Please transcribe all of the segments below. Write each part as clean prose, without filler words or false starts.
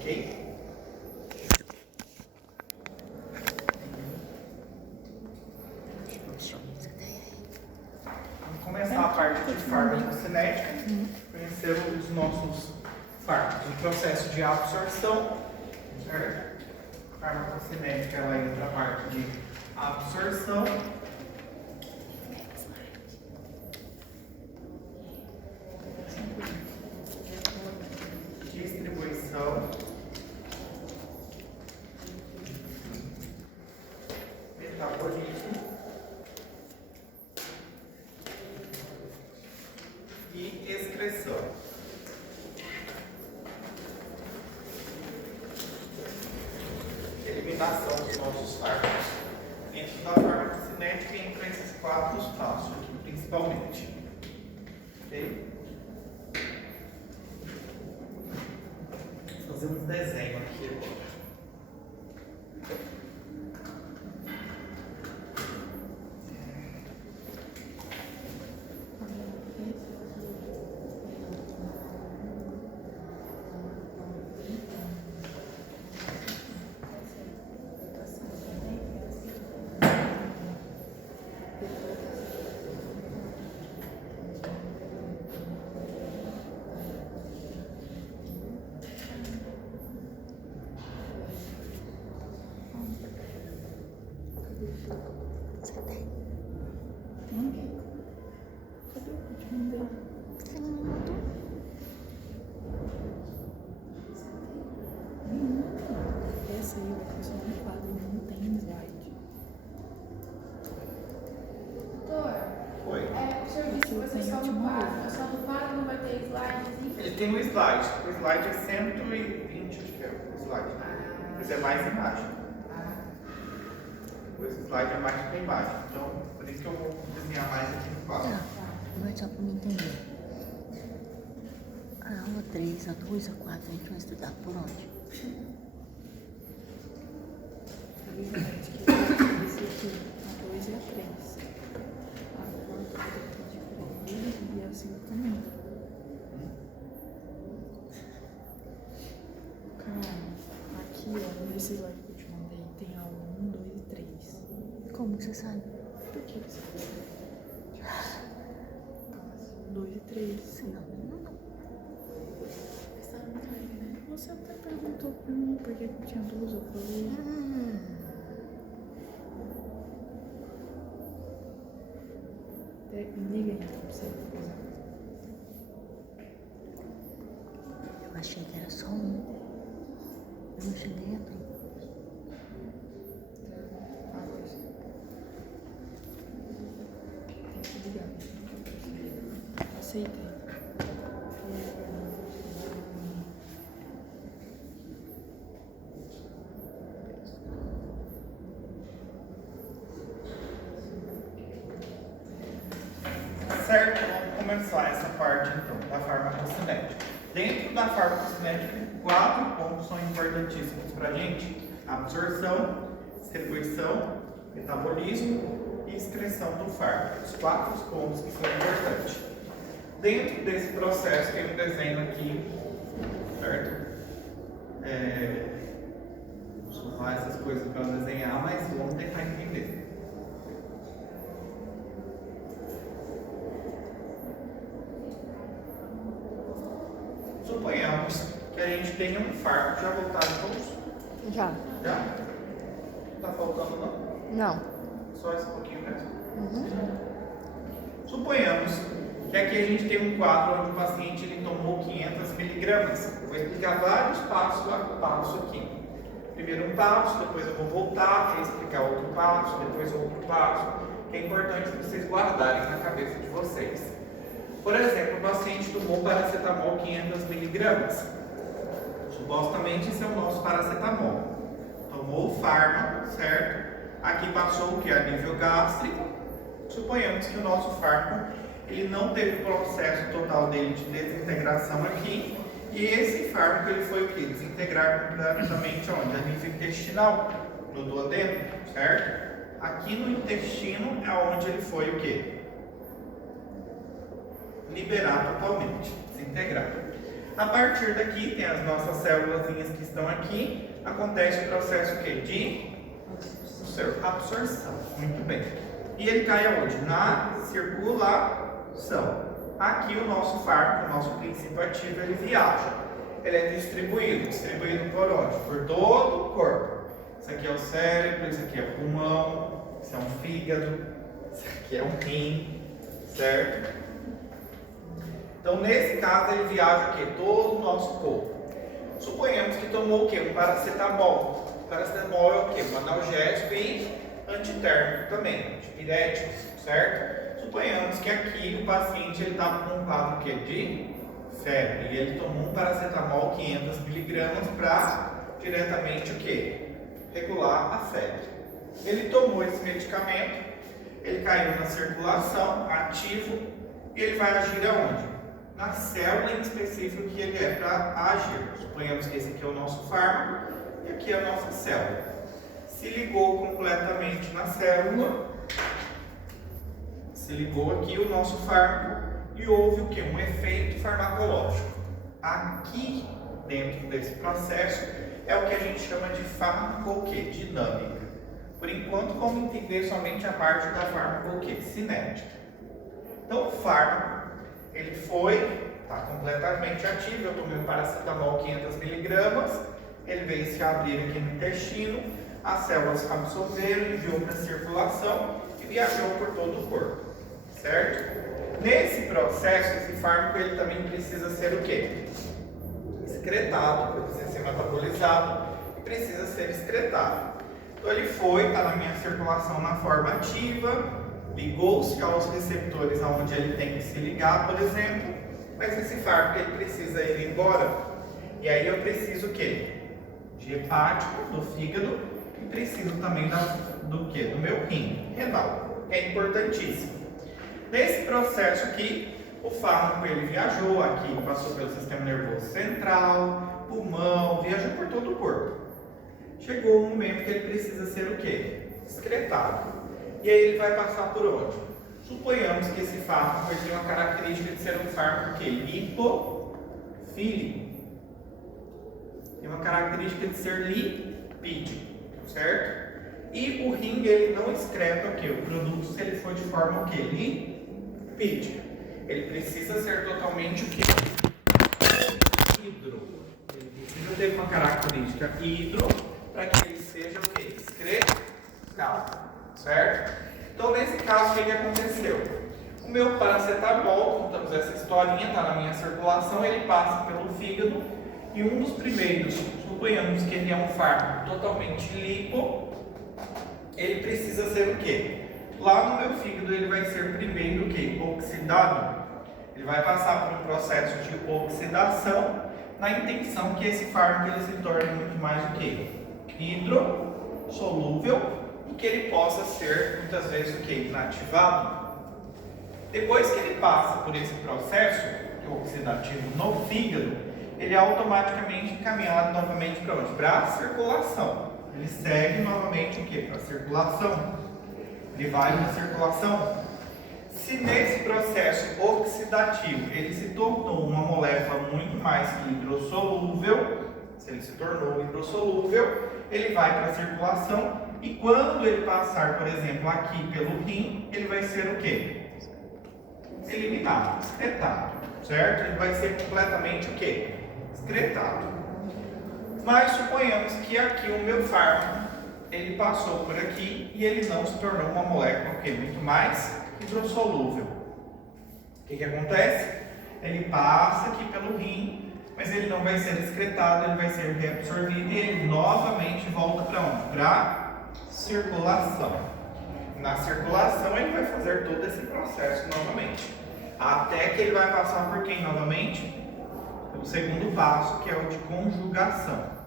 ok? Vamos começar a parte de farmacocinética, conhecer os nossos fármacos. O processo de absorção, certo? A farmacocinética, ela entra a parte de absorção. Distribuição. Metabolismo. E excreção. Eliminação dos nossos fármacos. Dentro da farmacocinética entra esses 4 passos aqui, principalmente. Ok? Vou fazer um desenho aqui agora. Essa aí vai ser só um quadro, não tem slide. Doutor, Oi. o senhor disse que vai ser só no quadro, mas só no quadro não vai ter slidezinho? Ele tem um slide. O slide é 120, acho que é o slide. Mas é mais imagem. O slide é mais para imagem. Então, por isso que eu vou desenhar mais aqui no quadro. Tá, mas só para me entender. A aula 3, a 2, a 4, a gente vai estudar por onde? Esse aqui, a 2 e a 3. A 4 vai ter que ir e a 5 também. Cara, aqui, ó, nesse slide que eu te mandei, tem a 1, 2 e 3. Como que você sabe? Por que você fez? 2 e 3. Não. Está no slide, né? Você até perguntou pra mim por que tinha 2, eu falei. Liga então pra você usar. Eu achei que era só um. Eu não cheguei a abrir. Tem que ligar. Aceita. Certo? Vamos começar essa parte então da farmacocinética. Dentro da farmacocinética, 4 pontos são importantíssimos para a gente: absorção, distribuição, metabolismo e excreção do fármaco. Os 4 pontos que são importantes. Dentro desse processo tem um desenho aqui, certo? Vou usar essas coisas para desenhar, mas vamos tentar entender. Suponhamos que a gente tenha um fármaco já voltado todos. Já. Já? Não tá faltando não? Não. Só esse pouquinho mesmo. Suponhamos que aqui a gente tem um quadro onde o paciente ele tomou 500 miligramas. Eu vou explicar vários passos a passo aqui. Primeiro um passo, depois eu vou voltar para explicar outro passo, depois outro passo, que é importante vocês guardarem na cabeça de vocês. Por exemplo, o paciente tomou paracetamol 500 miligramas. Supostamente esse é o nosso paracetamol. Tomou o fármaco, certo? Aqui passou o que? A nível gástrico. Suponhamos que o nosso fármaco ele não teve o processo total dele de desintegração aqui. E esse fármaco ele foi o que? Desintegrar completamente onde? A nível intestinal, no duodeno, certo? Aqui no intestino é onde ele foi o que? Liberar totalmente, desintegrar. A partir daqui, tem as nossas células que estão aqui, acontece o processo o quê? De absorção. Muito bem. E ele cai aonde? Na circulação. Aqui o nosso fármaco, o nosso princípio ativo, ele viaja. Ele é distribuído por onde? Por todo o corpo. Isso aqui é o cérebro, isso aqui é o pulmão, isso é um fígado, isso aqui é um rim, certo? Então, nesse caso, ele viaja o quê? Todo o nosso corpo. Suponhamos que tomou o quê? Um paracetamol. O paracetamol é o quê? Um analgésico e antitérmico também, antipirético, certo? Suponhamos que aqui o paciente estava com um quadro o quê? De febre. E ele tomou um paracetamol 500 mg para diretamente o quê? Regular a febre. Ele tomou esse medicamento, ele caiu na circulação, ativo, e ele vai agir aonde? Na célula em específico que ele é para agir. Suponhamos que esse aqui é o nosso fármaco e aqui é a nossa célula. Se ligou completamente na célula, se ligou aqui o nosso fármaco e houve o que? Um efeito farmacológico. Aqui, dentro desse processo, é o que a gente chama de farmacodinâmica. Por enquanto, vamos entender somente a parte da farmacocinética. Então, o fármaco, ele está completamente ativo. Eu tomei um paracetamol 500 mg, ele veio se abrir aqui no intestino, as células absorveram, enviou para a circulação e viajou por todo o corpo, certo? Nesse processo, esse fármaco ele também precisa ser o quê? Excretado, precisa ser metabolizado e precisa ser excretado. Então ele está na minha circulação na forma ativa, ligou-se aos receptores aonde ele tem que se ligar, por exemplo, mas esse fármaco ele precisa ir embora. E aí eu preciso o quê? De hepático, do fígado, e preciso também do quê? Do meu rim renal, que é importantíssimo. Nesse processo aqui, o fármaco ele viajou aqui, passou pelo sistema nervoso central, pulmão, viajou por todo o corpo. Chegou o momento que ele precisa ser o quê? Excretado. E aí ele vai passar por onde? Suponhamos que esse fármaco tem uma característica de ser um fármaco que lipofílico. Tem uma característica de ser lipídico, certo? E o rim ele não excreta o quê? O produto se ele for de forma o quê? Lipídica. Ele precisa ser totalmente o quê? Hidro. Ele precisa ter uma característica hidro para que ele seja o quê? Excretado, certo? Então, nesse caso, o que aconteceu? O meu paracetamol, contamos essa historinha, está na minha circulação, ele passa pelo fígado e um dos primeiros, suponhamos que ele é um fármaco totalmente lipo, ele precisa ser o quê? Lá no meu fígado ele vai ser primeiro o quê? Oxidado. Ele vai passar por um processo de oxidação na intenção que esse fármaco ele se torne muito mais o quê? Hidrossolúvel e que ele possa ser muitas vezes o quê? Inativado. Depois que ele passa por esse processo oxidativo no fígado, ele automaticamente encaminhado novamente para onde? Para a circulação. Ele segue novamente o quê? Para a circulação. Ele vai na circulação. Se nesse processo oxidativo ele se tornou uma molécula muito mais hidrossolúvel, se ele se tornou hidrossolúvel, ele vai para a circulação e quando ele passar, por exemplo, aqui pelo rim, ele vai ser o quê? Eliminado, excretado, certo? Ele vai ser completamente o quê? Excretado. Mas suponhamos que aqui o meu fármaco, ele passou por aqui e ele não se tornou uma molécula o quê? Muito mais hidrossolúvel. O que acontece? Ele passa aqui pelo rim, mas ele não vai ser excretado, ele vai ser reabsorvido e ele novamente volta para onde? Para a circulação. Na circulação ele vai fazer todo esse processo novamente. Até que ele vai passar por quem novamente? O segundo passo, que é o de conjugação.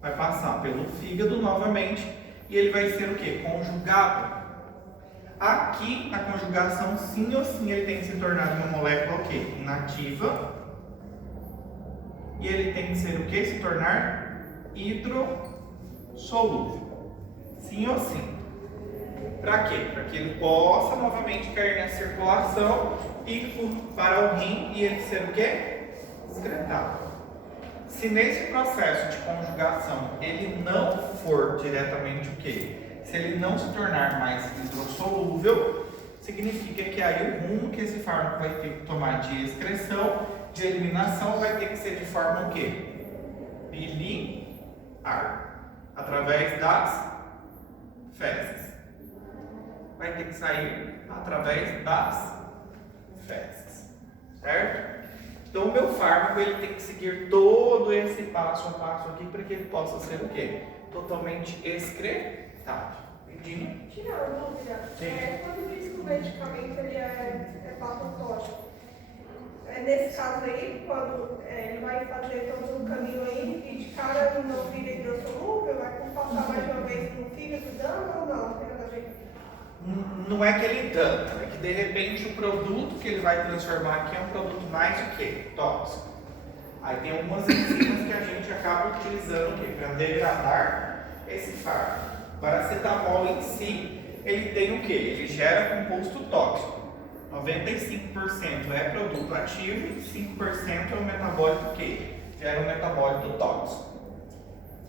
Vai passar pelo fígado novamente e ele vai ser o quê? Conjugado. Aqui, na conjugação, sim ou sim, ele tem que se tornar uma molécula o quê? Inativa. E ele tem que ser o quê? Se tornar hidrossolúvel. Sim ou sim. Para quê? Para que ele possa novamente cair na circulação e para o rim e ele ser o quê? Excretado. Se nesse processo de conjugação ele não for diretamente o quê? Se ele não se tornar mais hidrossolúvel, significa que aí o rumo que esse fármaco vai ter que tomar de excreção, de eliminação, vai ter que ser de forma o quê? Biliar, através das fezes. Vai ter que sair através das fezes, certo? Então o meu fármaco ele tem que seguir todo esse passo a passo aqui para que ele possa ser o quê? Totalmente excretado. Entendi? Tirar uma dúvida. Quando diz que o medicamento ele é patotóxico, nesse caso aí, quando ele vai fazer todo o caminho aí e de cara não vira hidrossolúvel, vai passar mais uma vez no fígado dano ou não? Não tem nada a ver. Não é que ele dana, é que de repente o produto que ele vai transformar aqui é um produto mais o quê? Tóxico. Aí tem algumas enzimas que a gente acaba utilizando o quê? Para degradar esse fármaco. O paracetamol em si, ele tem o quê? Ele gera composto tóxico. 95% é produto ativo e 5% é o metabólito que gera um metabólito tóxico.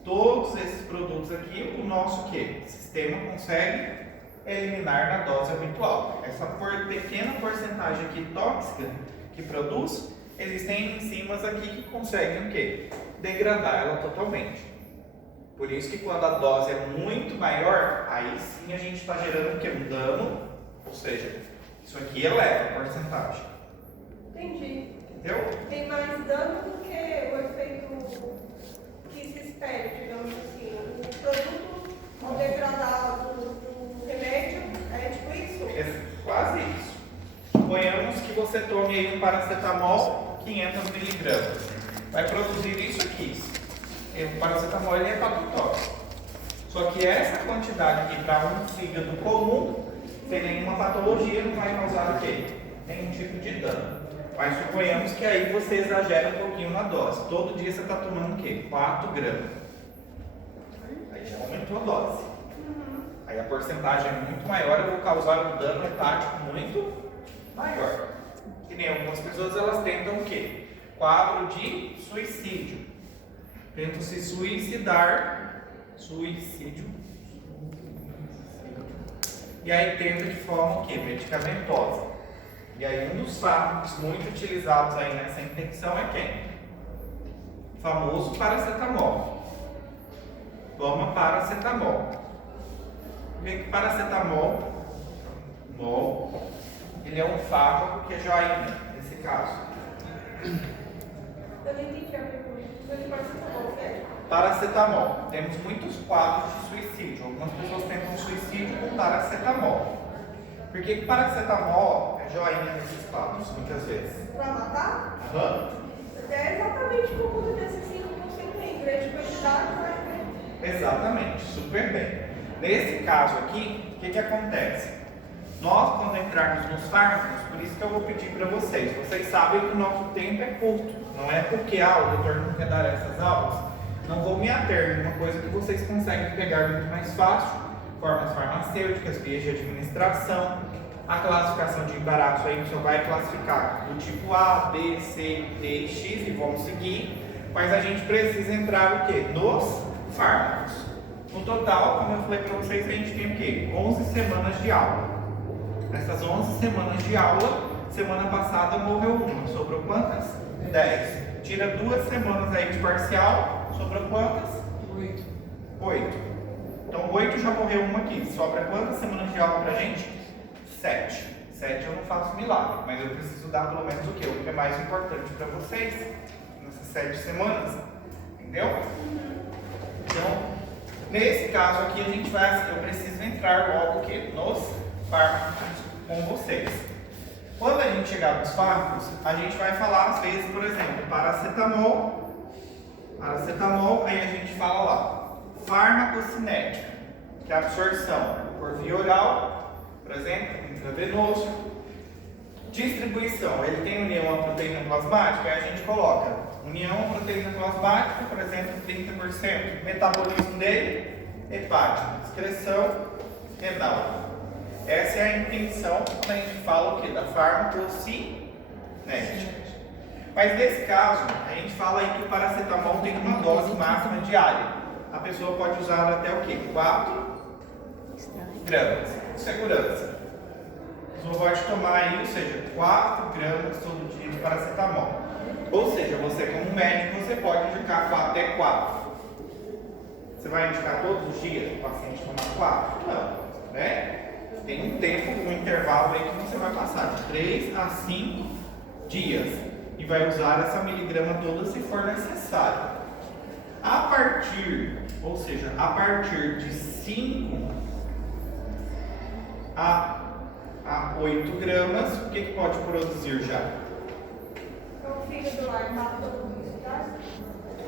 Todos esses produtos aqui, o nosso quê? Sistema consegue eliminar na dose habitual. Essa pequena porcentagem aqui tóxica que produz, existem enzimas aqui que conseguem o quê? Degradar ela totalmente. Por isso que quando a dose é muito maior, aí sim a gente está gerando o quê? Um dano, ou seja, isso aqui eleva a porcentagem. Entendi. Entendeu? Tem mais dano do que o efeito que se espera, digamos assim. O produto, ao degradar do remédio, é tipo isso? É quase isso. Suponhamos que você tome aí um paracetamol 500 miligramas. Vai produzir isso aqui. O paracetamol ele é patotóxico. Só que essa quantidade aqui para um fígado comum, sem nenhuma patologia, não vai causar o quê? Nenhum tipo de dano. Mas suponhamos que aí você exagera um pouquinho na dose. Todo dia você está tomando o quê? 4 gramas. Aí já aumentou a dose. Aí a porcentagem é muito maior, eu vou causar um dano hepático muito maior. Que nem algumas pessoas, elas tentam o quê? Quadro de suicídio. Tentam se suicidar. Suicídio. E aí tenta de forma o quê? Medicamentosa. E aí um dos fármacos muito utilizados aí nessa infecção é quem? O famoso paracetamol. Toma paracetamol. Porque paracetamol, ele é um fármaco que é joinha, nesse caso. Eu não entendi a pergunta. Você paracetamol, certo? Paracetamol. Temos muitos quadros de suicídio. Algumas pessoas tentam suicídio com paracetamol. Por que paracetamol é joinha nesses quadros, muitas vezes? Pra matar? Aham. É exatamente por conta desses 5% em grande quantidade, vai ver. Exatamente, super bem. Nesse caso aqui, o que acontece? Nós, quando entrarmos nos fármacos, por isso que eu vou pedir para vocês sabem que o nosso tempo é curto, não é porque o doutor não quer dar essas aulas, não vou me ater em uma coisa que vocês conseguem pegar muito mais fácil, formas farmacêuticas, vias de administração, a classificação de embaraço aí só vai classificar do tipo A, B, C, D e X e vamos seguir, mas a gente precisa entrar o quê? Nos fármacos. No total, como eu falei para vocês, a gente tem o quê? 11 semanas de aula. Nessas 11 semanas de aula, semana passada morreu uma. Sobrou quantas? 10. Tira 2 semanas aí de parcial, sobrou quantas? 8. Então 8 já morreu uma aqui. Sobra quantas semanas de aula pra gente? 7. 7 eu não faço milagre, mas eu preciso dar pelo menos o quê? O que é mais importante para vocês nessas 7 semanas. Entendeu? Então, nesse caso aqui, eu preciso entrar logo aqui nos fármacos com vocês. Quando a gente chegar nos fármacos, a gente vai falar às vezes, por exemplo, paracetamol, aí a gente fala lá, farmacocinética, que é a absorção por via oral, por exemplo, intravenoso. Distribuição, ele tem união à proteína plasmática, aí a gente coloca união à proteína plasmática, por exemplo, 30%. Metabolismo dele, hepático. Excreção, renal. Essa é a intenção quando a gente fala o quê? Da farmacocinética. Mas nesse caso, a gente fala aí que o paracetamol tem uma dose máxima diária. A pessoa pode usar até o quê? 4 gramas. Segurança. A pessoa pode tomar aí, ou seja, 4 gramas todo dia de paracetamol. Ou seja, você como médico, você pode indicar até 4. Você vai indicar todos os dias o paciente tomar 4? Não, né? Tem um tempo, um intervalo aí que você vai passar de 3 a 5 dias e vai usar essa miligrama toda se for necessário. A partir, ou seja, a partir de 5 a 8 gramas, o que pode produzir já? Então, o filho do lar mata toxicidade?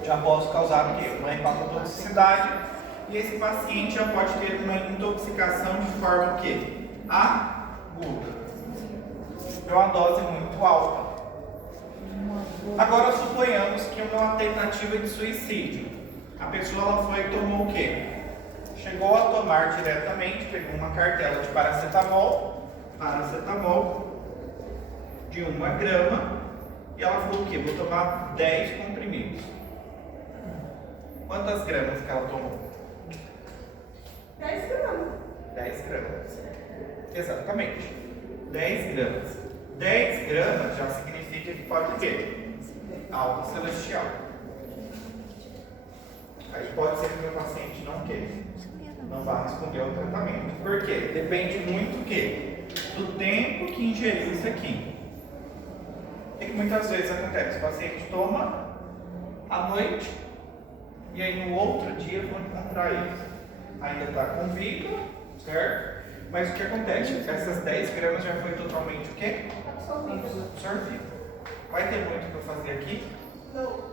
Já posso causar o quê? Uma hepatotoxicidade. E esse paciente já pode ter uma intoxicação de forma o quê? Aguda. É uma dose muito alta. Agora suponhamos que uma tentativa de suicídio. A pessoa ela foi e tomou o quê? Chegou a tomar diretamente, pegou uma cartela de paracetamol de 1 grama e ela falou o quê? Vou tomar 10 comprimidos. Quantas gramas que ela tomou? 10 gramas. 10 gramas. Exatamente. 10 gramas. 10 gramas já significa que pode ter alta celestial. Aí pode ser que o meu paciente não queira. Não vá responder ao tratamento. Por quê? Depende muito o quê? Do tempo que ingeriu isso aqui. E que muitas vezes acontece, o paciente toma à noite e aí no outro dia vão encontrar ele. Ainda está com vida, certo? Mas o que acontece? Essas 10 gramas já foi totalmente o quê? Absorvido. Vai ter muito para fazer aqui? Não.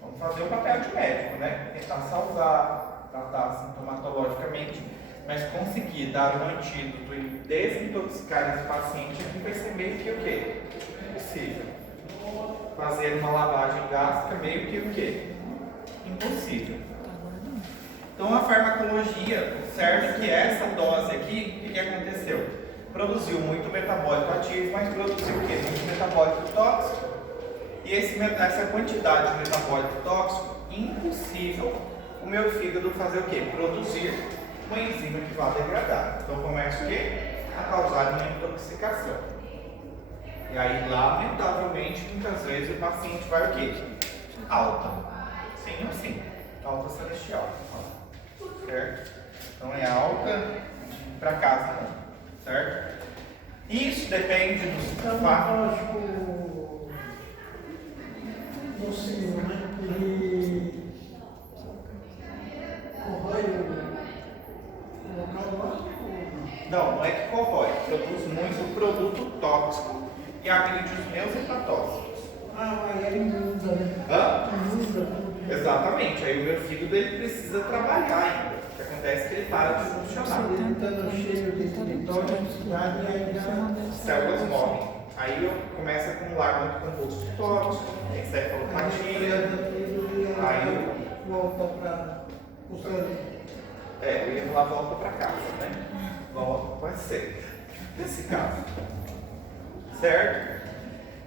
Vamos fazer o papel de médico, né? Tentar salvar, tratar sintomatologicamente, mas conseguir dar um antídoto e desintoxicar esse paciente aqui vai ser meio que o quê? Impossível. Fazer uma lavagem gástrica meio que o quê? Impossível. Então a farmacologia observa que essa dose aqui, o que aconteceu? Produziu muito metabólico ativo, mas produziu o quê? Muito metabólico tóxico. E essa quantidade de metabólico tóxico, impossível o meu fígado fazer o quê? Produzir uma enzima que vá degradar. Então começa o quê? A causar uma intoxicação. E aí, lamentavelmente, muitas vezes o paciente vai o quê? Alta. Sim ou sim? Alta celestial. Certo? Não é alta para casa não. Certo? Isso depende dos fatos. Do senhor, né? Ele corrói o local lá? Não é que corrói. Produz muito produto tóxico e agride os meus hepatócitos. Ah, mas ele muda, né? Hã? Muda. Exatamente. Aí o meu fígado ele precisa trabalhar ainda. O que acontece é que ele para de funcionar. Ele está cheio de toxicidade e aí já... As células morrem. Aí eu começo a acumular muito composto tóxico, encefalopatia. Aí volta para o sangue. eu ia falar volta para casa, né? Volta pode ser. Nesse caso. Certo?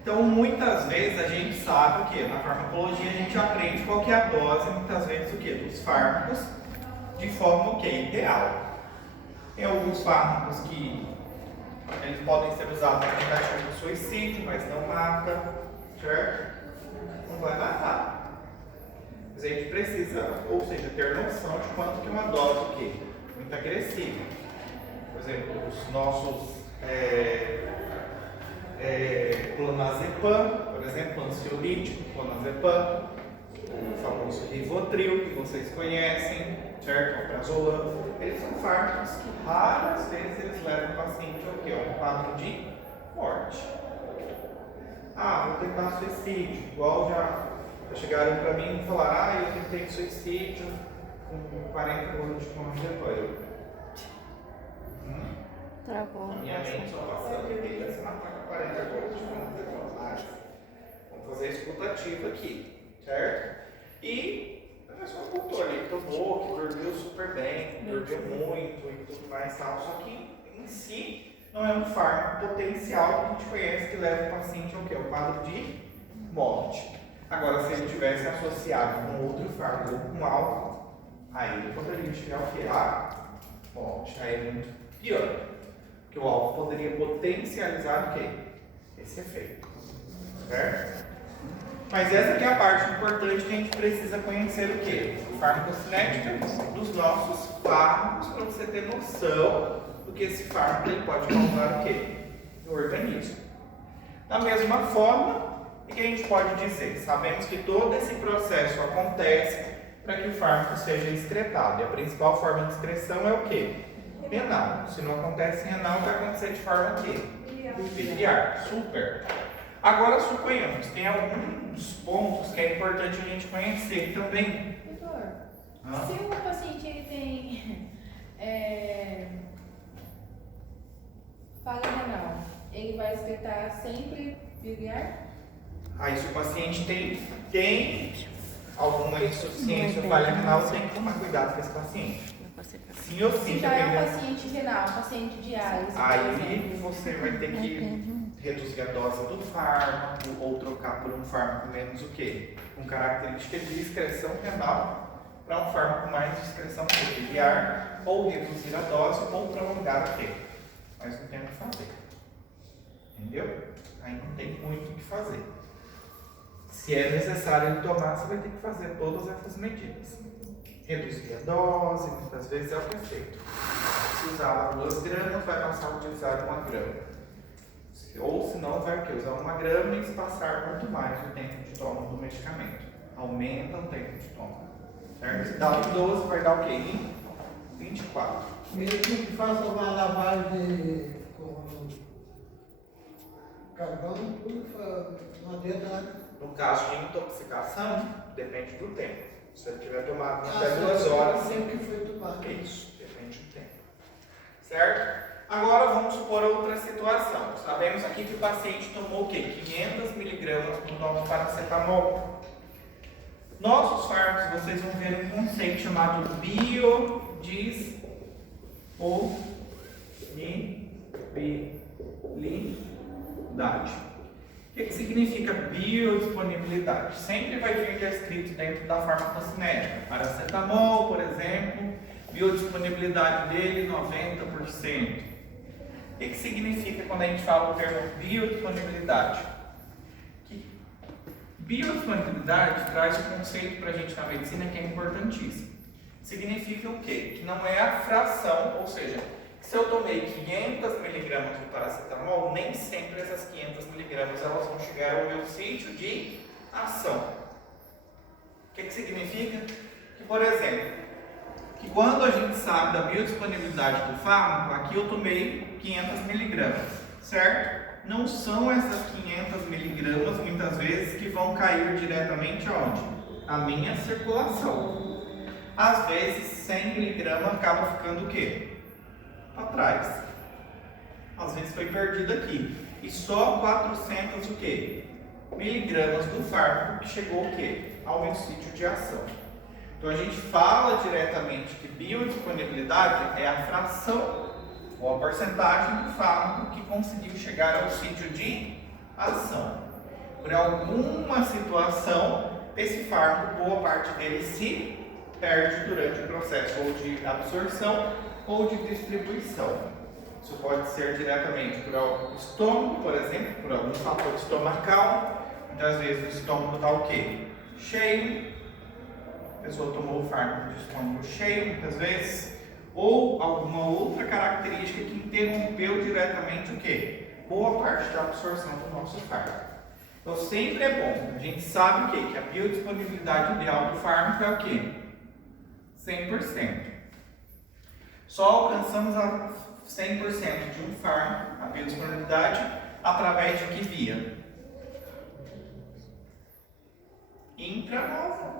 Então muitas vezes a gente sabe o que? Na farmacologia a gente aprende qual que é a dose, muitas vezes o que? Dos fármacos, de forma o que? Ideal. Tem alguns fármacos que eles podem ser usados para tentativa de suicídio, mas não mata, certo? Não vai matar. Mas a gente precisa, ou seja, ter noção de quanto que é uma dose o quê? Muito agressiva. Por exemplo, os nossos clonazepam, por exemplo, ansiolítico, clonazepam, o famoso Rivotril, que vocês conhecem, certo? Alprazolam. Eles são fármacos que raras vezes eles levam o paciente ao quê? A um quadro de morte. Ah, vou tentar suicídio. Igual já chegaram para mim e falaram, eu tentei suicídio com 40 anos de clonazepam. Travou. A minha mente só passando e tenta se matar com 40 anos de clonazepam. Vamos fazer a escutativa aqui, certo? E A pessoa contou ali, que tomou, que dormiu super bem, dormiu muito e tudo mais e tal. Só que em si não é um fármaco potencial que a gente conhece que leva o paciente ao quê? Ao quadro de morte. Agora, se ele tivesse associado com outro fármaco ou com álcool, aí ele poderia chegar ao quê? A morte. Aí é muito pior. Porque o álcool poderia potencializar o quê? Esse efeito. Certo? Mas essa que é a parte importante que a gente precisa conhecer o quê? Farmacocinética dos nossos fármacos, para você ter noção do que esse fármaco ele pode causar o quê? No organismo. Da mesma forma, o que a gente pode dizer? Sabemos que todo esse processo acontece para que o fármaco seja excretado. E a principal forma de excreção é o quê? Renal. Se não acontece em renal, vai acontecer de forma o quê? Biliar. Super. Agora, suponhamos, tem alguns pontos que é importante a gente conhecer também. Doutor, se o paciente ele tem falha renal, ele vai excretar sempre biliar? Aí, se o paciente tem alguma insuficiência ou falha renal, tem que tomar cuidado com esse paciente. Sim ou sim, Se já é um dependendo. paciente renal, um paciente diálise, por Aí exemplo. você vai ter que reduzir a dose do fármaco ou trocar por um fármaco menos o quê? Com característica de excreção renal para um fármaco mais de excreção biliar, ou reduzir a dose ou prolongar o quê? Mas não tem o que fazer. Entendeu? Aí não tem muito o que fazer. Se é necessário ele tomar, você vai ter que fazer todas essas medidas. Reduzir a dose, muitas vezes é o que é feito. Se usar 2 gramas, vai passar a utilizar 1 grama. Ou se não, vai usar 1 grama e espaçar muito mais o tempo de toma do medicamento. Aumenta o tempo de toma. Certo? Se dá em 12, vai dar o quê? Em 24. Mesmo que faça uma lavagem com carvão, tudo não adianta nada. No caso de intoxicação, depende do tempo. Se ele tiver tomado até 2 horas, o tempo que foi tomado. isso, depende do tempo. Certo? Agora vamos supor outra situação. Sabemos aqui que o paciente tomou o quê? 500 miligramas do nosso paracetamol. Nossos fármacos, vocês vão ver um conceito chamado biodisponibilidade. O que significa biodisponibilidade? Sempre vai vir escrito dentro da farmacocinética. Paracetamol, por exemplo, biodisponibilidade dele 90%. O que significa quando a gente fala o termo biodisponibilidade? Que biodisponibilidade traz um conceito para a gente na medicina que é importantíssimo. Significa o quê? Que não é a fração, ou seja, se eu tomei 500 miligramas de paracetamol, nem sempre essas 500 miligramas elas vão chegar ao meu sítio de ação. O que significa? Que, por exemplo, que quando a gente sabe da biodisponibilidade do fármaco, aqui eu tomei 500 miligramas, certo? Não são essas 500 miligramas, muitas vezes, que vão cair diretamente aonde? Na minha circulação. Às vezes, 100 miligramas acaba ficando o quê? Para trás. Às vezes foi perdido aqui. E só 400 o quê? Miligramas do fármaco que chegou o quê? Ao meu sítio de ação. Então a gente fala diretamente que biodisponibilidade é a fração ou a porcentagem do fármaco que conseguiu chegar ao sítio de ação. Por alguma situação, esse fármaco, boa parte dele se perde durante o processo ou de absorção ou de distribuição. Isso pode ser diretamente por algum estômago, por exemplo, por algum fator estomacal. Muitas vezes o estômago está o quê? Cheio. A pessoa tomou o fármaco de estômago cheio, muitas vezes. Ou alguma outra característica que interrompeu diretamente o quê? Boa parte da absorção do nosso fármaco. Então sempre é bom. A gente sabe o quê? Que a biodisponibilidade ideal do fármaco é o quê? 100%. Só alcançamos a 100% de um fármaco, a biodisponibilidade, através de que via? Intravenosa.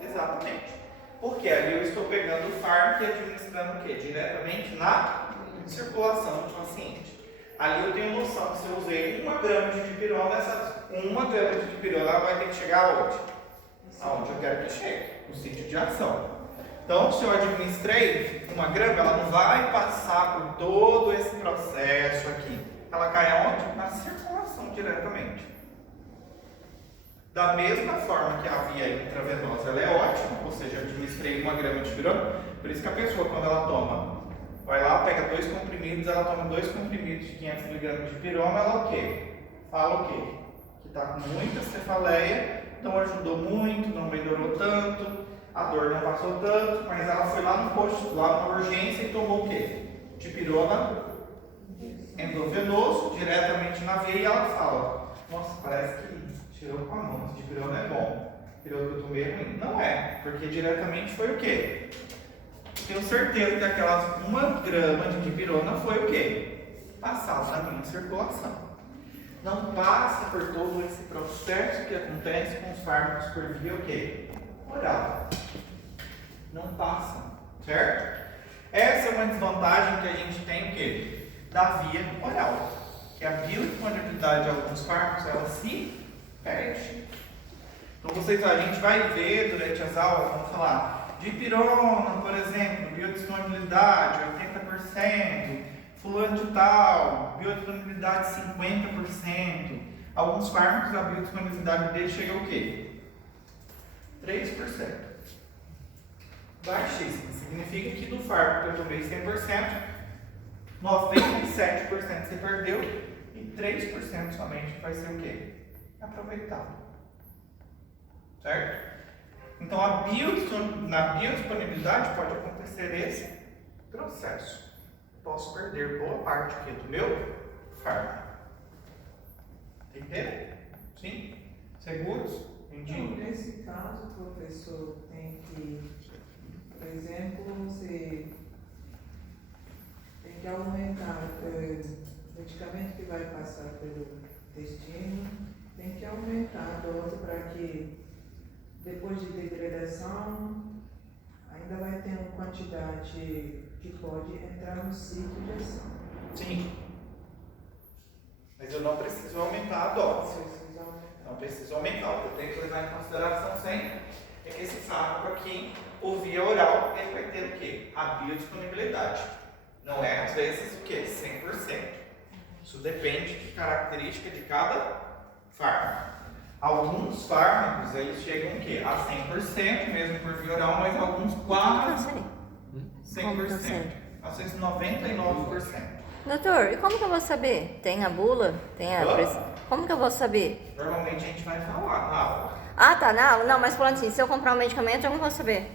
Exatamente. Porque ali eu estou pegando o fármaco e administrando o quê? Diretamente na circulação do paciente. Ali eu tenho noção que se eu usei 1 grama de dipirona, essa 1 grama de dipirona ela vai ter que chegar aonde? aonde eu quero que chegue, no sítio de ação. Então, se eu administrei 1 grama, ela não vai passar por todo esse processo aqui. Ela cai aonde? Na circulação diretamente. Da mesma forma que a via intravenosa ela é ótima, ou seja, eu administrei 1 grama de pirona, por isso que a pessoa, quando ela toma, vai lá, pega 2 comprimidos, ela toma 2 comprimidos de 500 mg de pirona, ela o quê? Fala o quê? Que está com muita cefaleia, então ajudou muito, não melhorou tanto, a dor não passou tanto, mas ela foi lá no posto, lá na urgência e tomou o quê? Dipirona endovenoso, diretamente na veia, e ela fala, nossa, parece que tirou com a mão, esse dipirona é bom, pirona que eu tomei é ruim. Não é, porque diretamente foi o quê? Tenho certeza que aquelas 1 grama de dipirona foi o quê? Passado na minha circulação. Não passa por todo esse processo que acontece com os fármacos por via o quê? Oral. Não passam, certo? Essa é uma desvantagem que a gente tem o quê? Da via oral. Que a biodisponibilidade de alguns fármacos, ela se perde. Então a gente vai ver durante as aulas, vamos falar dipirona, por exemplo, biodisponibilidade 80%, fulano de tal, biodisponibilidade 50%. Alguns fármacos, a biodisponibilidade deles chega ao quê? 3%. Baixíssimo. Significa que do fármaco que eu tomei 100%, 97% se perdeu e 3% somente vai ser o quê? Aproveitado. Certo? Então, na biodisponibilidade pode acontecer esse processo. Posso perder boa parte aqui do meu fármaco. Entenderam? Sim? Seguros? Então, nesse caso, professor, tem que, por exemplo, você tem que aumentar o medicamento que vai passar pelo intestino, tem que aumentar a dose para que depois de degradação ainda vai ter uma quantidade que pode entrar no ciclo de ação. Sim. Mas eu não preciso aumentar a dose. Não preciso aumentar. O que eu tenho que levar em consideração sempre é que esse fármaco aqui, por via oral, ele vai ter o quê? A biodisponibilidade. Não é, às vezes, o quê? 100%. Isso depende de característica de cada fármaco. Alguns fármacos, eles chegam o quê? A 100%, mesmo por via oral, mas alguns quase 100%. Às vezes 99%. Doutor, e como que eu vou saber? Tem a bula? Tem a Como que eu vou saber? Normalmente a gente vai falar na aula. Ah, tá, na aula? Não, mas falando assim, se eu comprar um medicamento, eu não vou saber.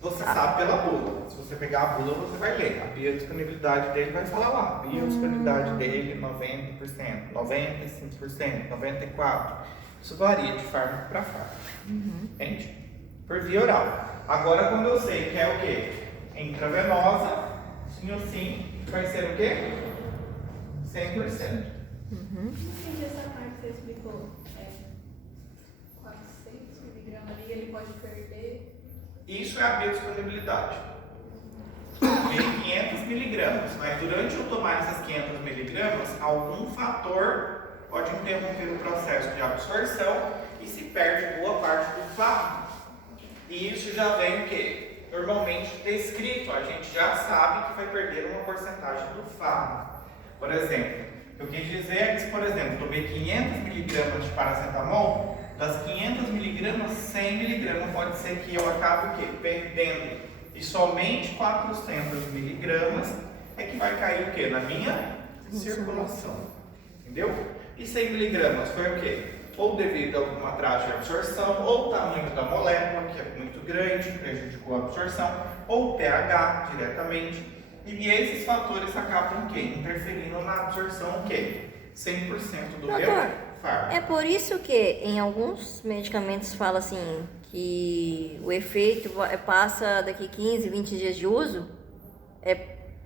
Você sabe pela bula. Se você pegar a bula, você vai ler. A biodisponibilidade dele vai falar lá. A biodisponibilidade dele 90%, 95%, 94%. Isso varia de fármaco para fármaco. Entende? Por via oral. Agora, quando eu sei que é o quê? Intravenosa, sim ou sim, vai ser o quê? 100%. Entendi essa parte que você explicou. 400 miligramas ali, ele pode perder. Isso é a biodisponibilidade. Tem 500 miligramas, mas durante eu tomar essas 500 miligramas, algum fator pode interromper o processo de absorção e se perde boa parte do fármaco. E isso já vem o quê? Normalmente descrito, a gente já sabe que vai perder uma porcentagem do fármaco. Por exemplo, eu quis dizer é que, por exemplo, tomei 500 miligramas de paracetamol, das 500 miligramas, 100 miligramas pode ser que eu acabe o quê? Perdendo. E somente 400 miligramas é que vai cair o quê? Na minha circulação. Entendeu? E 100 miligramas foi o quê? Ou devido a algum atraso de absorção, ou o tamanho da molécula, que é muito grande, prejudicou a absorção, ou o pH diretamente. E esses fatores acabam o quê? Interferindo na absorção o quê? 100% do meu fármaco. É por isso que em alguns medicamentos fala assim que o efeito passa daqui 15, 20 dias de uso, é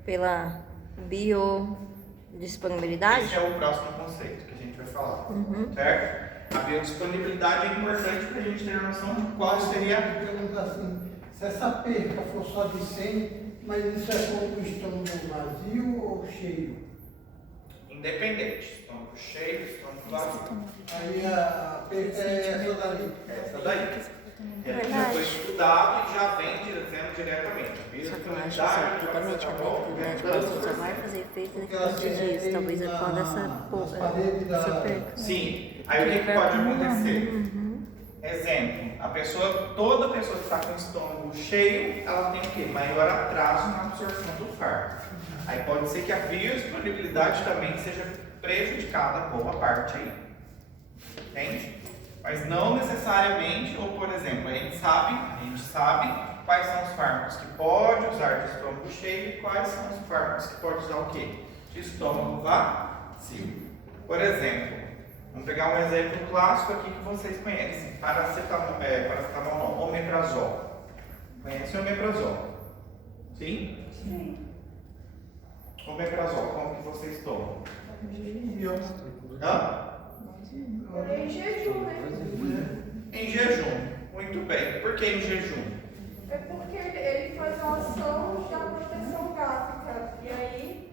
pela biodisponibilidade? Esse é o próximo conceito que a gente vai falar, certo? A biodisponibilidade é importante para a gente ter noção de qual seria... Pergunta assim, se essa perca for só de 100, mas isso é com o estômago vazio ou cheio? Independente, estômago cheio, estômago vazio. Aí a perca é essa daí. Essa daí. Ele já foi estudado e já vem dizendo diretamente. Só que eu acho assim, que também tinha médico que o médico passou, só vai fazer efeito daqui a 20 dias. Talvez é quando essa perca. Sim. Aí o que pode acontecer? Exemplo, toda pessoa que está com o estômago cheio, ela tem o quê? Maior atraso na absorção do fármaco. Aí pode ser que a biodisponibilidade também seja prejudicada boa parte aí. Entende? Mas não necessariamente, ou por exemplo, a gente sabe quais são os fármacos que pode usar de estômago cheio e quais são os fármacos que pode usar o quê? De estômago vazio. Por exemplo, vamos pegar um exemplo clássico aqui que vocês conhecem. Paracetamol não, omeprazol. Conhece o omeprazol? Sim? Sim. Omeprazol, como que vocês tomam? Em jejum, né? Em jejum. Muito bem. Por que em jejum? É porque ele faz a ação da proteção gástrica. E aí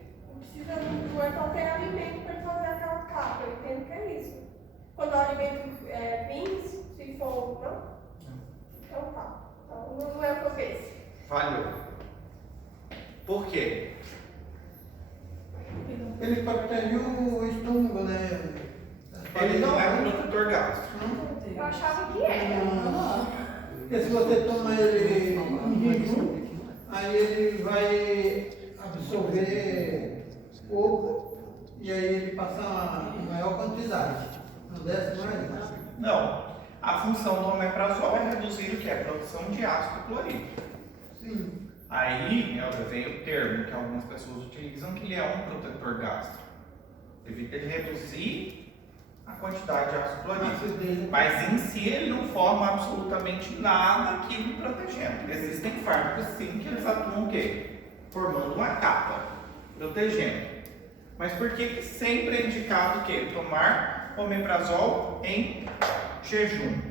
não é qualquer alimento para ele fazer aquela capa. Eu entendo que é isso. Quando o alimento vinha, se for, não? Então tá. Então não é o que eu penso. Falhou. Por quê? Ele protege o estômago, né? Ele não é um protetor gástrico. Eu achava que era. Porque se você toma ele em jejum, aí ele vai absorver pouco e aí ele passa em maior quantidade. Não desce mais? Não. A função do omeprazol é reduzir o que? A produção de ácido clorídrico. Sim. Aí vem o termo que algumas pessoas utilizam, que ele é um protetor gástrico. Evita ele reduzir a quantidade de ácido clorídrico. Mas em si ele não forma absolutamente nada aqui me protegendo. Existem fármacos sim que eles atuam o quê? Formando uma capa, protegendo. Mas por que sempre é indicado o quê? Tomar omeprazol em jejum?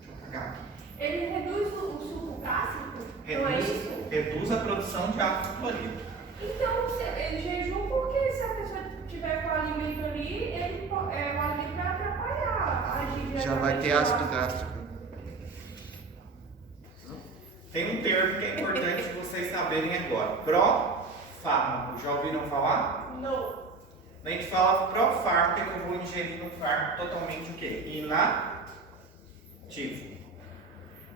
Deixa eu apagar aqui. Ele reduz o suco gástrico? Não é isso? Reduz a produção de ácido clorídrico. Então, ele jejum porque se a pessoa tiver com o alimento ali, o alimento vai atrapalhar a agir. Já vai ter ácido gástrico. Tem um termo que é importante vocês saberem agora. Pró-fármaco. Já ouviram falar? Não. A gente fala pró-fármaco, é que eu vou ingerir um fármaco totalmente o quê? Inativo.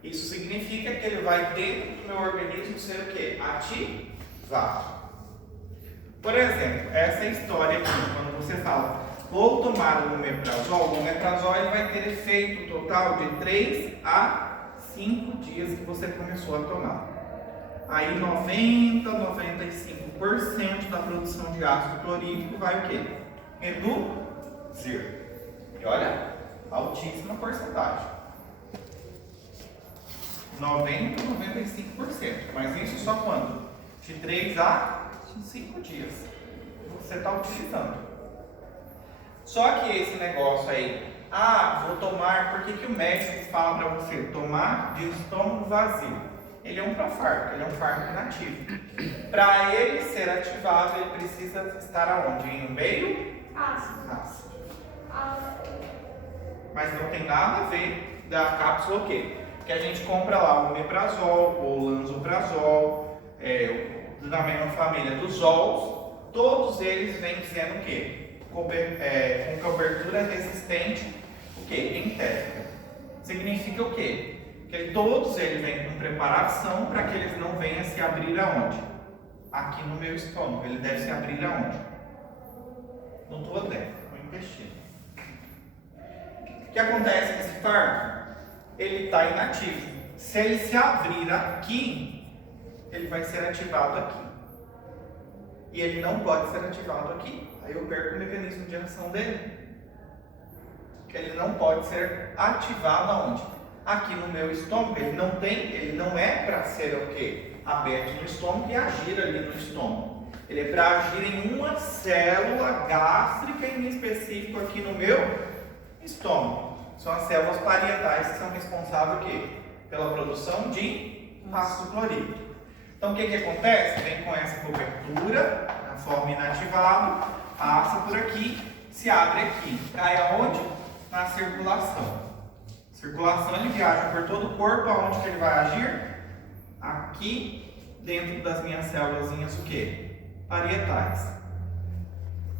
Isso significa que ele vai dentro do meu organismo ser o quê? Ativado. Por exemplo, essa história aqui, quando você fala, vou tomar o omeprazol ele vai ter efeito total de 3 a 5 dias que você começou a tomar. Aí 95% da produção de ácido clorídrico vai o quê? Reduzir. E olha, altíssima porcentagem. 90 a 95%. Mas isso só quando? De 3 a 5 dias. Você está utilizando. Só que esse negócio aí, vou tomar, por que o médico fala para você tomar de estômago vazio? Ele é um profármaco, ele é um fármaco inativo. Para ele ser ativado, ele precisa estar aonde? Em um meio ácido. Mas não tem nada a ver da cápsula o quê? Que a gente compra lá o omeprazol, o lansoprazol, da mesma família dos Zols, todos eles vêm dizendo o quê? Com cobertura resistente, o quê? Entérica. Significa o quê? Que todos eles vêm com preparação para que eles não venham se abrir aonde? Aqui no meu estômago. Ele deve se abrir aonde? No duodeno, no intestino. O que acontece com esse fármaco? Ele está inativo. Se ele se abrir aqui, ele vai ser ativado aqui. E ele não pode ser ativado aqui. Aí eu perco o mecanismo de ação dele. Ele não pode ser ativado aonde? Aqui no meu estômago. Ele não é para ser o quê? Aberto no estômago e agir ali no estômago. Ele é para agir em uma célula gástrica em específico aqui no meu estômago. São as células parietais que são responsáveis o quê? Pela produção de ácido clorídrico. Então o que acontece? Vem com essa cobertura, na forma inativada, passa por aqui, se abre aqui. Cai aonde? Na circulação. Circulação, ele viaja por todo o corpo, aonde que ele vai agir? Aqui dentro das minhas células, o quê? Parietais.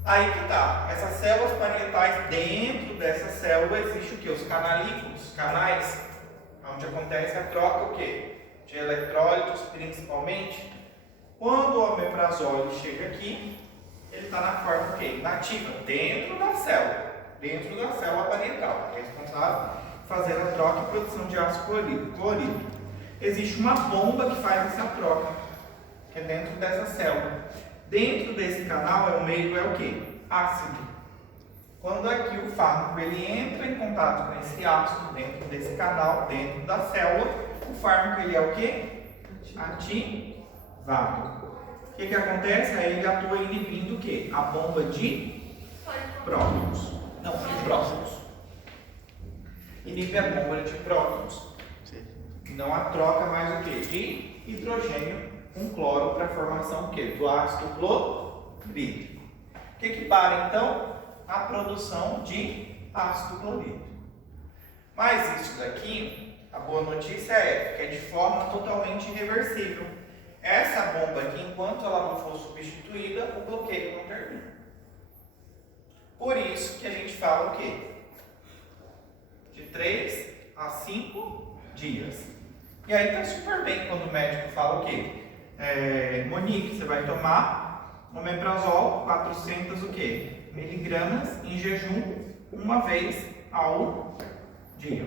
Aí que tá, essas células parietais, dentro dessa célula existe o quê? Os canalículos, canais, onde acontece a troca o quê? De eletrólitos, principalmente. Quando o omeprazol chega aqui, ele está na forma o quê? Nativa, dentro da célula parietal, que é responsável por fazer a troca e produção de ácido clorídrico. Existe uma bomba que faz essa troca, que é dentro dessa célula. Dentro desse canal, o meio é o quê? Ácido. Quando aqui o fármaco ele entra em contato com esse ácido dentro desse canal, dentro da célula, o fármaco ele é o quê? Ativado. O que acontece? Aí ele atua inibindo o quê? A bomba de prótons. Não, de prótons. Inibe a bomba de prótons. Não a troca mais o quê? De hidrogênio com cloro para a formação o quê? Do ácido clorídrico. O que para então? A produção de ácido clorídrico. Mas isso daqui, a boa notícia é que é de forma totalmente irreversível. Essa bomba aqui, enquanto ela não for substituída, o bloqueio não termina. Por isso que a gente fala o quê? De 3 a 5 dias. E aí tá super bem quando o médico fala o quê? Monique, você vai tomar omeprazol 400 o quê? miligramas em jejum uma vez ao dia.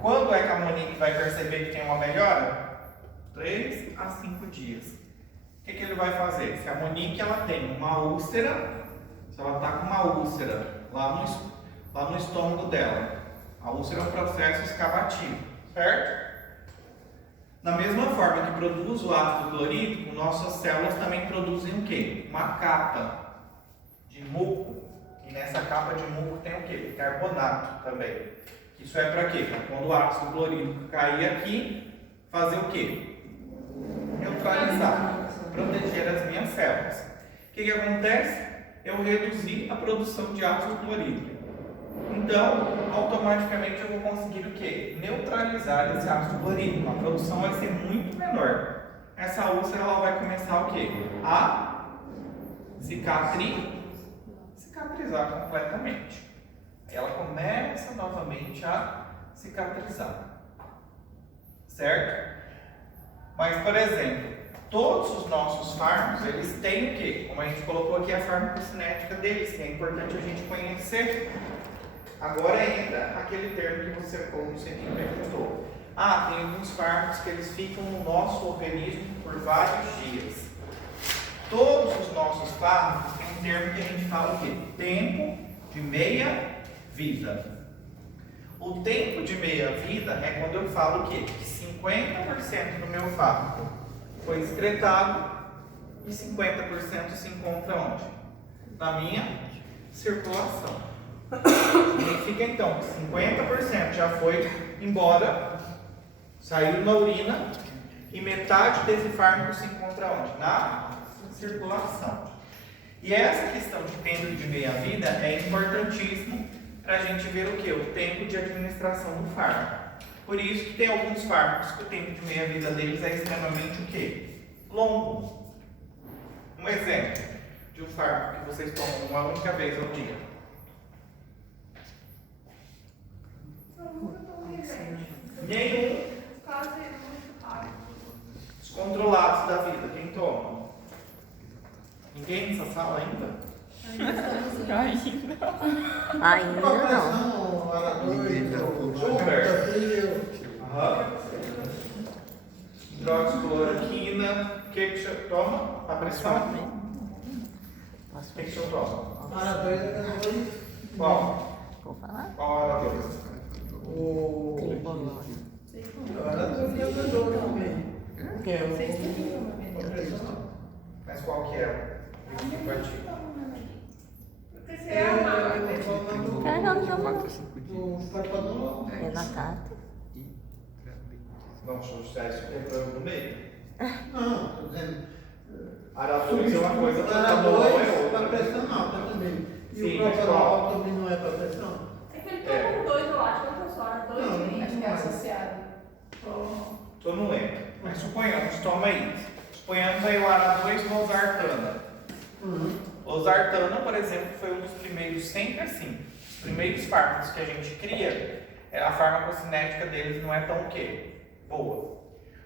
Quando é que a Monique vai perceber que tem uma melhora? 3 a 5 dias. O que ele vai fazer? Se a Monique ela tem uma úlcera, se ela está com uma úlcera lá no estômago dela, a úlcera é um processo escavativo, certo? Da mesma forma que produz o ácido clorídrico, nossas células também produzem o quê? Uma capa de muco. E nessa capa de muco tem o quê? Carbonato também. Isso é para quê? Para quando o ácido clorídrico cair aqui, fazer o quê? Neutralizar, proteger as minhas células. O que acontece? Eu reduzi a produção de ácido clorídrico. Então, automaticamente eu vou conseguir o quê? Neutralizar esse ácido clorídrico. A produção vai ser muito menor. Essa úlcera ela vai começar o quê? A cicatrizar completamente. Ela começa novamente a cicatrizar. Certo? Mas, por exemplo, todos os nossos fármacos, eles têm o quê? Como a gente colocou aqui a farmacocinética deles, que é importante a gente conhecer. Agora entra aquele termo que você perguntou. Tem alguns fármacos que eles ficam no nosso organismo por vários dias. Todos os nossos fármacos têm um termo que a gente fala o quê? Tempo de meia-vida. O tempo de meia-vida é quando eu falo o quê? Que 50% do meu fármaco foi excretado e 50% se encontra onde? Na minha circulação. Significa então que 50% já foi embora, saiu na urina, e metade desse fármaco se encontra onde? Na circulação. E essa questão de tempo de meia-vida é importantíssimo para a gente ver o que? O tempo de administração do fármaco. Por isso que tem alguns fármacos que o tempo de meia-vida deles é extremamente o quê? Longo. Um exemplo de um fármaco que vocês tomam uma única vez ao dia. Nenhum. Os controlados da vida, quem toma? Ninguém nessa sala ainda? Ainda não. Super. Hidroxicloroquina. O que você toma? A pressão? O que você toma? Qual? Vou falar? Qual era a dois? Mas qual que é? Porque você é amado. É batata. Não, deixa eu deixar isso comprando no meio. Não, estou dizendo. Aradois é uma coisa, Aradois, é para outra. pressão alta também. E Sim, o mas propanol também não é para pressão? É que ele toma com dois, eu acho, não só, era dois Não, e Acho que é associado. Tô não lembro. Mas suponhamos, toma aí. Suponhamos aí o ARA2 losartana. Losartana, por exemplo, foi um dos primeiros, sempre assim. Os primeiros fármacos que a gente cria, a farmacocinética deles não é tão o quê? Boa.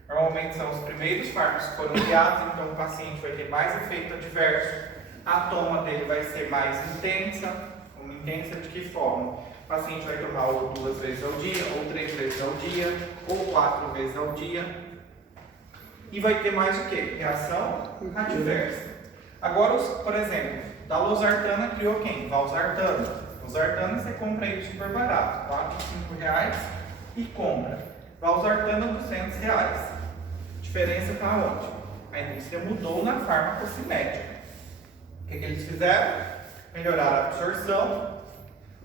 Normalmente são os primeiros fármacos que foram criados, então o paciente vai ter mais efeito adverso, a toma dele vai ser mais intensa. Intensa de que forma? O paciente vai tomar ou 2 vezes ao dia, ou 3 vezes ao dia, ou 4 vezes ao dia. E vai ter mais o quê? Reação adversa. Agora, por exemplo, da losartana criou quem? Valsartana. Losartana você compra aí super barato, 4, 5 reais e compra. Valsartana, 200 reais. Diferença está onde? A indústria mudou na farmacocinética. O que eles fizeram? Melhorar a absorção,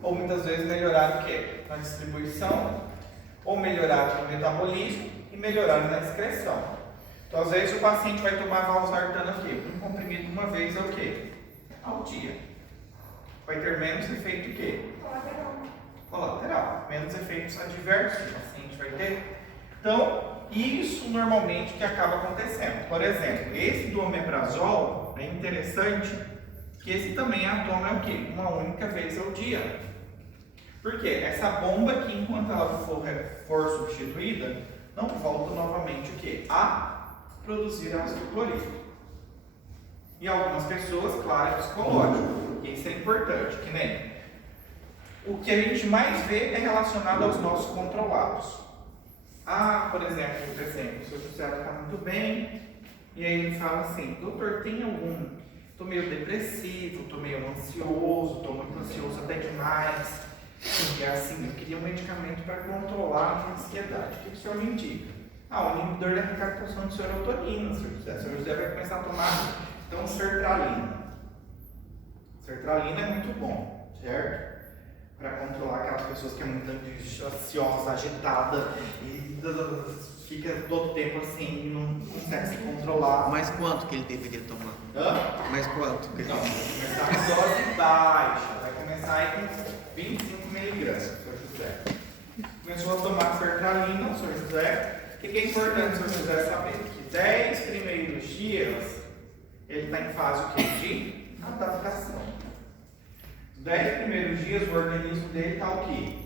ou muitas vezes melhorar o quê? Na distribuição, ou melhorar o metabolismo e melhorar na excreção. Então, às vezes, o paciente vai tomar valsartana aqui, um comprimido uma vez ao quê? Ao dia. Vai ter menos efeito o quê? Colateral. Menos efeitos adversos o paciente vai ter. Então, isso normalmente que acaba acontecendo. Por exemplo, esse do omeprazol é interessante, que esse também a toma é o quê? Uma única vez ao dia. Por quê? Essa bomba aqui, enquanto ela for substituída, não volta novamente o quê? A produzir ácido clorídrico. E algumas pessoas, claro, é psicológico. Isso é importante, que nem o que a gente mais vê é relacionado aos nossos controlados. Por exemplo, o seu José está muito bem, e aí ele fala assim, doutor, tem algum... Estou meio depressivo, estou meio ansioso, estou muito ansioso até demais. E assim, eu queria um medicamento para controlar a minha ansiedade. O que o senhor me indica? O inibidor da recaptação de serotonina, Sr. José. O Sr. José vai começar a tomar, então, sertralina. Sertralina é muito bom, certo? Para controlar aquelas pessoas que é muito ansiosa, agitada e fica todo tempo assim, não consegue se controlar. Mas quanto que ele deveria tomar? Mas quanto? Não, vai começar em dose baixa, vai começar aí com 25 miligramas, Sr. José. Começou a tomar sertralina, Sr. José. O que é importante o Sr. José saber? Que 10 primeiros dias ele está em fase o quê? De adaptação. Os 10 primeiros dias o organismo dele está o quê?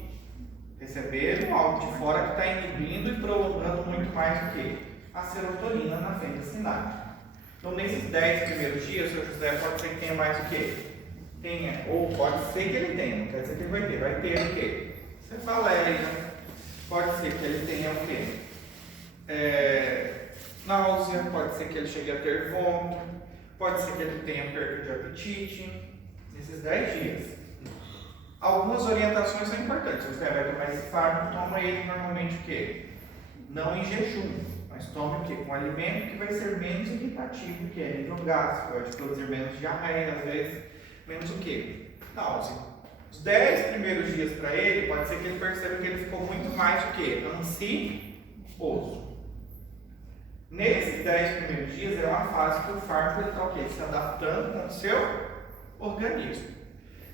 Recebendo algo de fora que está inibindo e prolongando muito mais o quê? A serotonina na fenda sináptica. Então, nesses 10 primeiros dias, o Sr. José pode ser que tenha mais o quê? Ou pode ser que ele tenha, não quer dizer que ele vai ter. Vai ter o quê? Cefaleia. Pode ser que ele tenha o quê? Náusea. Pode ser que ele chegue a ter vômito. Pode ser que ele tenha perda de apetite. Nesses 10 dias. Algumas orientações são importantes. Você vai tomar esse fármaco, toma ele normalmente o quê? Não em jejum, mas tome o quê? Um alimento que vai ser menos irritativo, que é nível gástrico, vai produzir menos diarreia, às vezes, menos o quê? Náusea. Os 10 primeiros dias para ele, pode ser que ele perceba que ele ficou muito mais o quê? Ansioso. Nesses 10 primeiros dias é uma fase que o fármaco está o quê? Se adaptando com o seu organismo.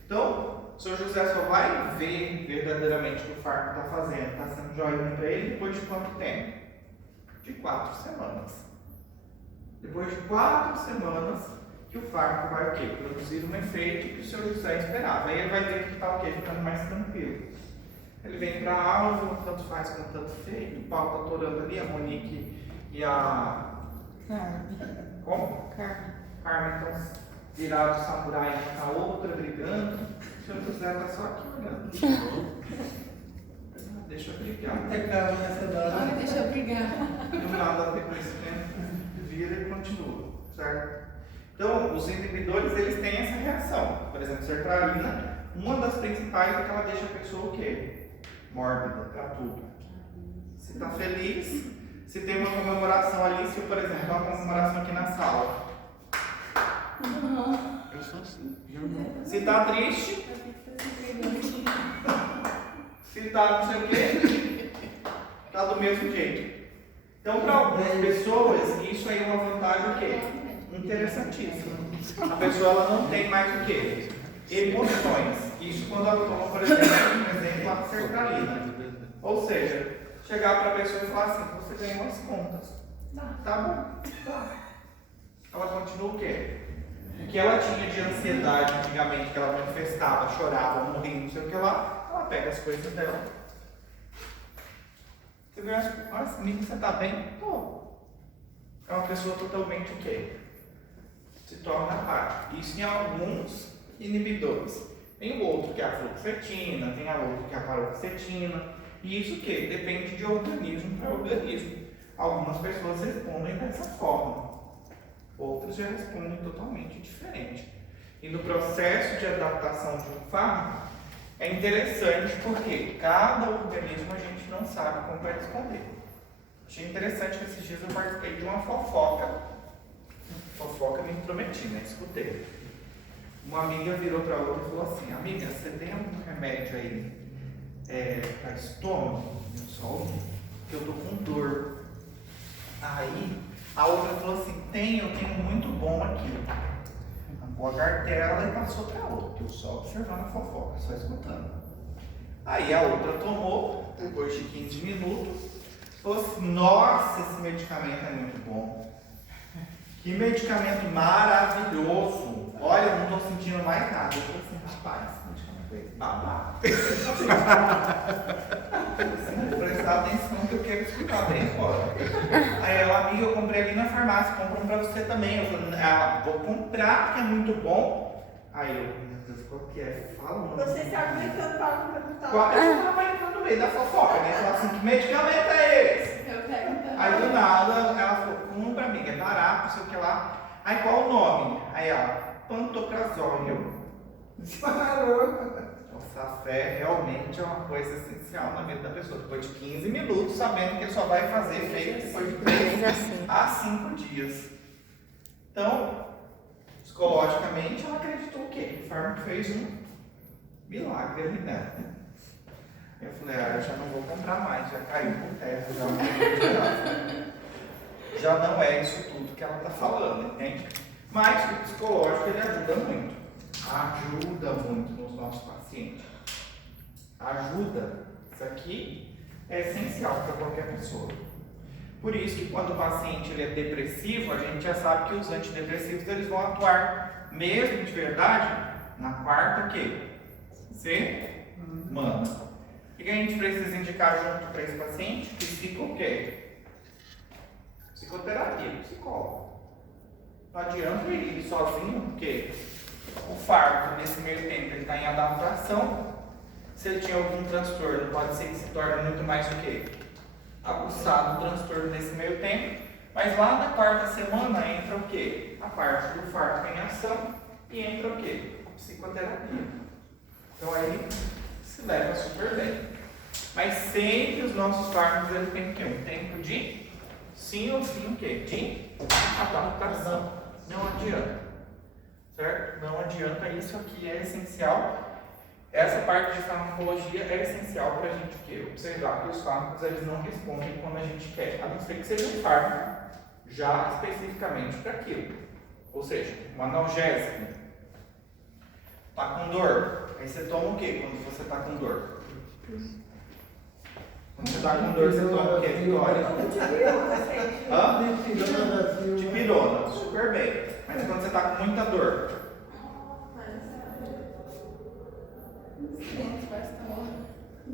Então, o Sr. José só vai ver verdadeiramente o que o fármaco está fazendo, está sendo joinha para ele, depois de quanto tempo? De 4 semanas. Depois de 4 semanas, que o fármaco vai o quê? Produzir um efeito que o Sr. José esperava. Aí ele vai ver que está o quê? Ficando mais tranquilo. Ele vem para a aula, tanto faz como tanto fez, o pau está atorando ali, a Monique e a... Carmen. Como? Carmen estão virados samurai uma com a outra, brigando. O Sr. José está só aqui olhando. Deixa eu brigar. Até cara nessa idade. Deixa eu brigar. Do nada a conhecimento vira e continua, certo? Então, os inibidores, eles têm essa reação. Por exemplo, sertralina, uma das principais é que ela deixa a pessoa o quê? Mórbida para tudo. Se está feliz, se tem uma comemoração ali, se por exemplo, uma comemoração aqui na sala. Eu sou assim. Se está triste, se está não sei o quê, está do mesmo jeito. Então, para algumas pessoas, isso aí é uma vantagem o quê? Interessantíssima. A pessoa ela não tem mais o quê? Emoções. Isso quando a toma, por exemplo, um exemplo, a sertralina. Ou seja, chegar para a pessoa e falar assim, você ganhou as contas. Tá bom, tá. Ela continua o quê? O que ela tinha de ansiedade antigamente, que ela manifestava, chorava, morria, não sei o que lá, ela pega as coisas dela. Você ganhou as contas, mas amigo, você tá bem? Tô. É uma pessoa totalmente o quê? Se torna parte. Isso em alguns inibidores. Tem o outro que é a fluoxetina, tem a outra que é a paroxetina. E isso o quê? Depende de organismo para organismo. Algumas pessoas respondem dessa forma. Outras já respondem totalmente diferente. E no processo de adaptação de um fármaco, é interessante porque cada organismo a gente não sabe como vai responder. Achei interessante que esses dias eu participei de uma fofoca. Fofoca me intrometi, né? Escutei. Uma amiga virou para outra e falou assim: amiga, você tem algum remédio aí para estômago? Eu só que eu tô com dor. Aí a outra falou assim: eu tenho muito bom aqui. Arrancou a cartela e passou para outra. Eu só observando a fofoca, só escutando. Aí a outra tomou, depois de 15 minutos, falou assim: nossa, esse medicamento é muito bom. Que medicamento maravilhoso. Olha, eu não estou sentindo mais nada. Eu falei assim: rapaz, esse medicamento é babado. Vou prestar atenção que eu quero escutar bem agora. Aí ela, amiga, eu comprei ali na farmácia, compra um pra você também. Eu falei: vou comprar porque é muito bom. Aí eu, meu Deus, qual que é? Fala, mano. Você se aguentando para perguntar. A pessoa tava entrando no meio da fofoca, né? Ela assim: que medicamento é esse? Eu perguntando. Aí do nada ela falou: compra, amiga, é barato, não sei o que lá. Aí qual o nome? Aí ela: pantoprazol. Nossa, a fé realmente é uma coisa essencial na vida da pessoa. Depois de 15 minutos, sabendo que ele só vai fazer efeito depois de 3 a 5 dias. Então, psicologicamente, ela acreditou o quê? O fármaco fez um milagre ali nela. Eu falei: eu já não vou comprar mais, já caiu por terra, já não é isso tudo que ela está falando, entende? Mas o psicológico ele ajuda muito nos nossos pacientes. Ajuda. Isso aqui é essencial para qualquer pessoa. Por isso que quando o paciente ele é depressivo, a gente já sabe que os antidepressivos eles vão atuar mesmo de verdade na quarta semana. O que a gente precisa indicar junto para esse paciente? Psicoterapia, psicólogo. Não adianta ele ir sozinho, porque o fármaco nesse meio tempo ele está em adaptação. Se ele tinha algum transtorno, pode ser que se torne muito mais o quê? Aguçado o transtorno nesse meio tempo. Mas lá na quarta semana entra o quê? A parte do fármaco em ação e entra o quê? A psicoterapia. Então aí se leva super bem. Mas sempre os nossos fármacos eles têm o quê? Um tempo de sim ou sim o quê? De adaptação. Não adianta. Certo? Não adianta, isso aqui é essencial. Essa parte de farmacologia é essencial para a gente o quê? Observar que os fármacos eles não respondem quando a gente quer, a não ser que seja um fármaco já especificamente para aquilo. Ou seja, um analgésico. Está com dor. Aí você toma o quê quando você está com dor? Quando você está com dor, você toma o quê, Vitória? Dipirona, super bem. Mas quando você está com muita dor?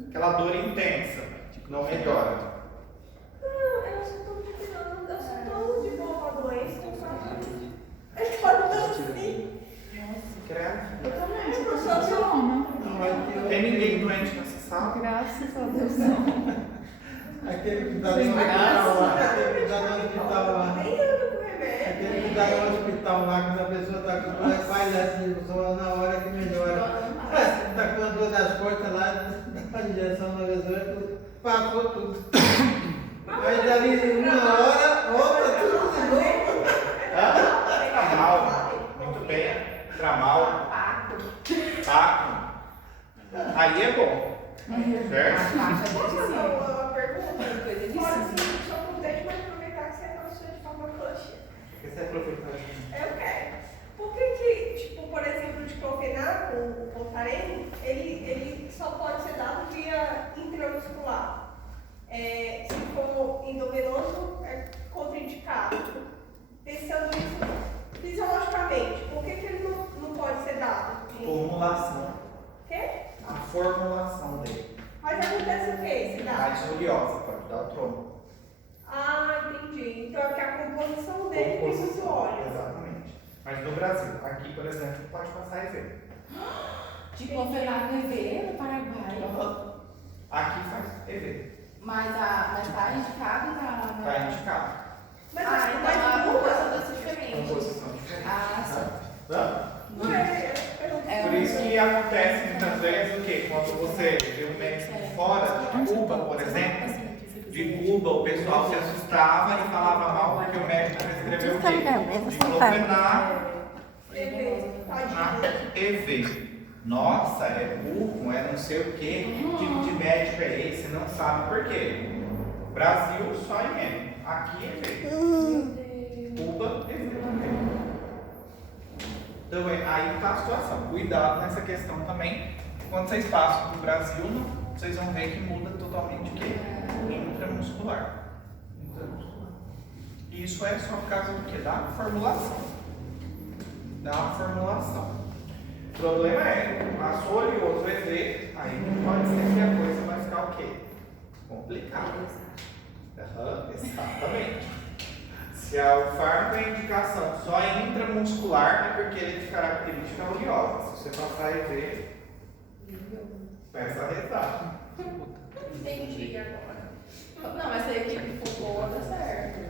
Aquela dor intensa, não melhora. Não, eu só estou dipirando, eu só estou de boa com a doença, não faço. Eu pode estar assim. Credo. Eu também, eu sou Funciona. Tem ninguém doente nessa sala? Graças a Deus não. Aquele que dá no hospital lá, aquele que dá no hospital lá. nem ando com remédio. Aquele que dá no hospital lá, quando a pessoa está com dor, faz assim, só na hora que melhora. Está com a dor das costas lá, dá a injeção na pessoa, passou tudo. Aí dali uma hora, volta tudo de novo. Tramal. Muito bem. Tramal. Taco. Aí é bom. Certo? Posso fazer uma pergunta? Pode sim, só não deixe mais aproveitar que você é professor de farmacologia. Você aproveitar. Eu quero. Por que, tipo, por exemplo, de diclofenaco, o Voltaren, ele só pode ser dado via intramuscular. Se for endovenoso, é contraindicado. Pensando isso fisiologicamente, por que ele não pode ser dado? Formulação. Quê? A formulação dele. Mas acontece o quê? Se dá? Mais oleosa, pode dar o trono. Ah, entendi. Então é que a composição dele tem muito óleo. Exatamente. Mas no Brasil, aqui, por exemplo, pode passar EV. Diclofenaco EV no Paraguai. Aqui faz EV. Mas tá indicado na. Está indicado. Mas Então a composição deve ser diferente. Composição diferente. Ah, sim. Não é. Por isso que acontece muitas vezes o quê? Quando você vê um médico de fora, de Cuba, por exemplo, de Cuba, o pessoal se assustava e falava mal porque o médico prescreveu o quê? Diclofenaco, EV. Nossa, é burro, é não sei o quê, que tipo de médico é esse, não sabe por quê. Brasil só IM, aqui EV. Cuba, EV também. Então aí está a situação. Cuidado nessa questão também. Quando vocês passam para o Brasil, vocês vão ver que muda totalmente o quê? Intramuscular. Isso é só por causa do quê? Da formulação. Da formulação. O problema é, passou oleoso EV, aí não pode ser que a coisa vai ficar o quê? Complicada. Exatamente. Se o fármaco é indicação só intramuscular, é porque ele de característica oleosa. Se você passar EV, peça a rezar. Entendi agora. Não, mas se a equipe for boa, tá certo.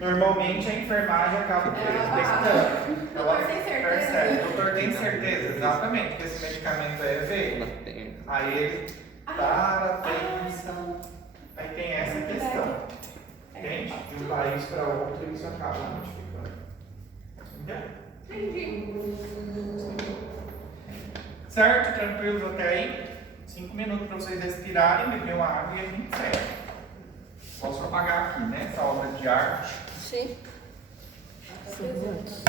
Normalmente a enfermagem acaba detectando. Doutor tem certeza? Percebe. O doutor tem certeza, exatamente, que esse medicamento é EV. Aí ele para, pensa. Aí tem essa questão. Entende? De um país para outro, isso acaba modificando. Entendeu? Entendi. Certo? Tranquilos até aí? 5 minutos para vocês respirarem, beber uma água e a gente segue. Posso apagar aqui, né? Essa obra de arte. Sim. 5 minutos.